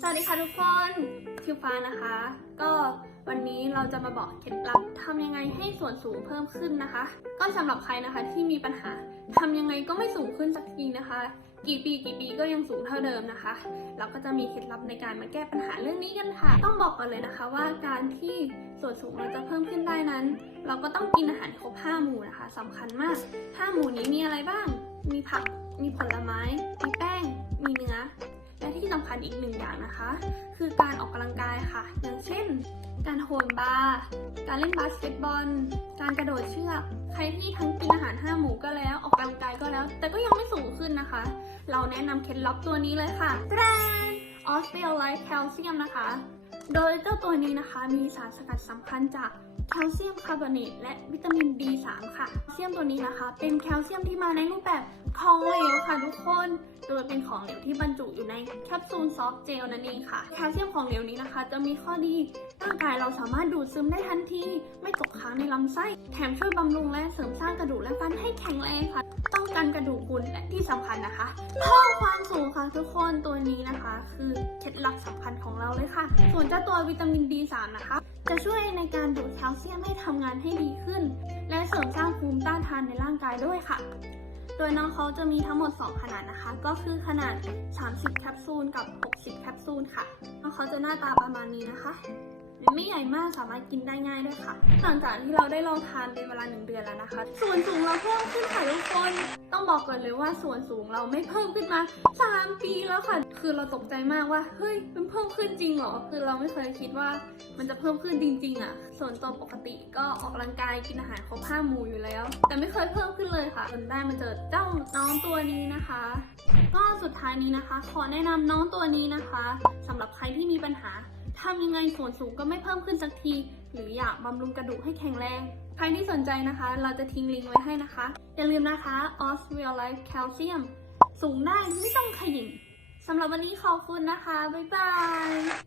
สวัสดีค่ะทุกคนชื่อฟ้านะคะ ก็วันนี้เราจะมาบอกเคล็ดลับทำยังไงให้ส่วนสูงเพิ่มขึ้นนะคะ ก็สำหรับใครนะคะที่มีปัญหาทำยังไงก็ไม่สูงขึ้นสักทีนะคะ กี่ปีกี่ปีก็ยังสูงเท่าเดิมนะคะ เราก็จะมีเคล็ดลับในการมาแก้ปัญหาเรื่องนี้กันค่ะ ต้องบอกก่อนเลยนะคะว่าการที่ส่วนสูงเราจะเพิ่มขึ้นได้นั้น เราก็ต้องกินอาหารครบห้าหมู่นะคะสำคัญมากห้าหมู่นี้มีอะไรบ้าง มีผัก มีผลไม้ มีแป้ง มีเนื้อ ที่สำคัญอีกหนึ่งอย่างนะคะ คือการออกกำลังกายค่ะ อย่างเช่น การโหนบาร์การเล่นบาสเกตบอล การกระโดดเชือก ใครที่ทั้งกินอาหารห้าหมูก็แล้วออกกำลังกายก็แล้ว แต่ก็ยังไม่สูงขึ้นนะคะ เราแนะนำเคล็ดลับตัวนี้เลยค่ะแตรนออสเตรไลท์แคลเซียมนะคะ โดยเจ้าตัวนี้นะคะมีสารสกัดสำคัญจากแคลเซียมคาร์บอเนตและวิตามิน B3 ค่ะแคลเซียมตัวนี้นะคะ เป็นแคลเซียมที่มาในรูปแบบของเหลวค่ะทุกคน โดยเป็นของเหลวที่บรรจุอยู่ในแคปซูลซอฟต์เจลนั่นเองค่ะ แคลเซียมของเหลวนี้นะคะ จะมีข้อดี ร่างกายเราสามารถดูดซึมได้ทันที ไม่ตกค้างในลำไส้ แถมช่วยบำรุงและเสริมสร้างกระดูกและ ให้แข็งแรงค่ะป้องกันกระดูกพรุนและที่สำคัญนะคะเพิ่มความสูงค่ะทุกคนตัวนี้นะคะ คือเคล็ดลับสำคัญของเราเลยค่ะ ส่วนเจ้าตัววิตามิน B3 นะคะ จะช่วยในการดูดแคลเซียมให้ทำงานให้ดีขึ้น และเสริมสร้างภูมิต้านทานในร่างกายด้วยค่ะโดยน้องเขาจะมีทั้งหมด 2 ขนาดนะคะ ก็คือขนาด 30 แคปซูลกับ 60 แคปซูลค่ะ น้องเขาจะหน้าตาประมาณนี้นะคะ ไม่ใหญ่มากสามารถกินได้ง่ายด้วยค่ะ หลังจากที่เราได้ลองทานเป็นเวลา1เดือนแล้วนะคะ ส่วนสูงเราเพิ่มขึ้นค่ะทุกคน ต้องบอกก่อนเลยว่าส่วนสูงเราไม่เพิ่มขึ้นมา 3 ปีแล้วค่ะ คือเราตกใจมากว่า เฮ้ย มันเพิ่มขึ้นจริงเหรอ คือเราไม่เคยคิดว่ามันจะเพิ่มขึ้นจริง ๆอะ่ะ ส่วนตัวปกติก็ออกกำลังกายกินอาหารครบห้าหมู่อยู่แล้ว แต่ไม่เคยเพิ่มขึ้นเลยค่ะจนได้มาเจอเจ้าน้องตัวนี้นะคะ ก็สุดท้ายนี้นะคะ ขอแนะนำน้องตัวนี้นะคะสำหรับใครที่มีปัญหา ทำยังไงส่วนสูงก็ไม่เพิ่มขึ้นสักที หรืออยากบำรุงกระดูกให้แข็งแรง ใครที่สนใจนะคะ เราจะทิ้งลิงก์ไว้ให้นะคะ อย่าลืมนะคะ o s r e a l Life Calcium สูงได้ไม่ต้องขยิ่งสำหรับวันนี้ขอบคุณนะคะ บ๊ายบาย